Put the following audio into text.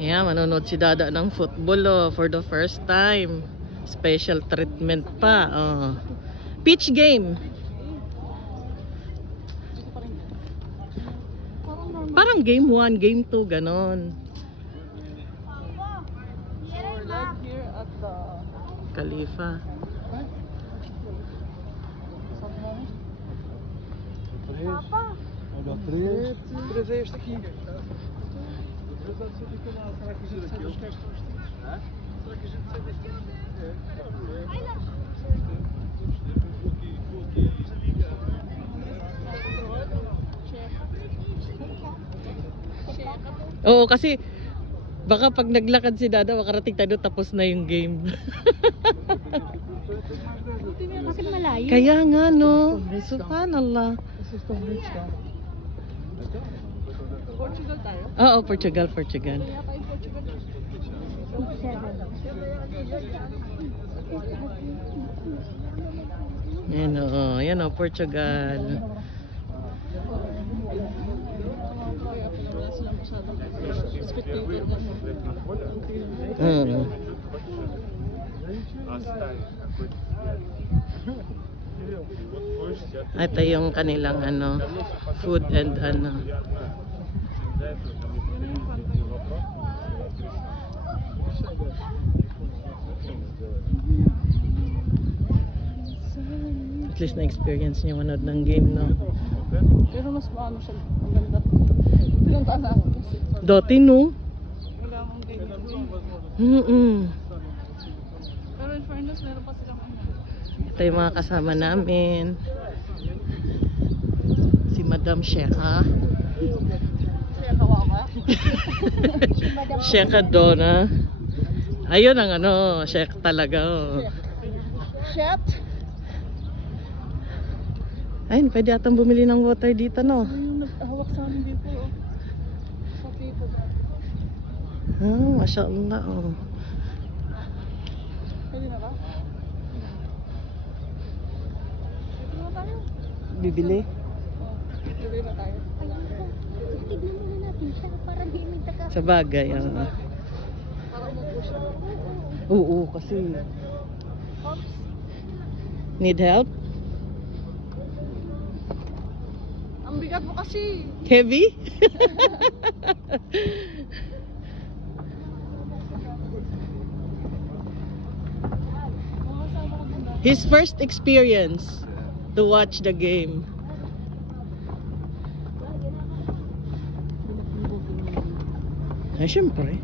Yeah, manonood si Dada ng football for the first time. Special treatment pa. Pitch game. Parang game 1, game 2, ganon. Here at the Khalifa. Papa. Oo, kasi baka pag naglakad si Dada, makarating tayo tapos na yung game. Bakit malayo? Kaya nga, no? Subhanallah. Portugal tayo? Oo, Portugal. Kaya tayo Portugal. Yan Portugal. Ito yung kanilang food and at least na-experience niya manood ng game, no? Pero mas maano siya, maganda. Pinuntaan na ako. Dati, no? Wala mong ganyan. Pero in fairness, meron pa silang Ito yung mga kasama namin. Si Madam Sheikha. Kaya kawawa. Sheikha Donna. Ayun ang Sheikh talaga. Shit! Ayun, pwede atang bumili ng water dito, no? Yung naghawak sa amin dito, sa tito dati. Masya Allah, Pwede na ba? Pwede na tayo? Bibili? Pwede na tayo. Tignan muna natin siya para di may taka. Sa bagay, Para umupo siya. Oo, kasi Pops, need help? ang bigat mo kasi. Heavy? His first experience to watch the game. Ay, syempre.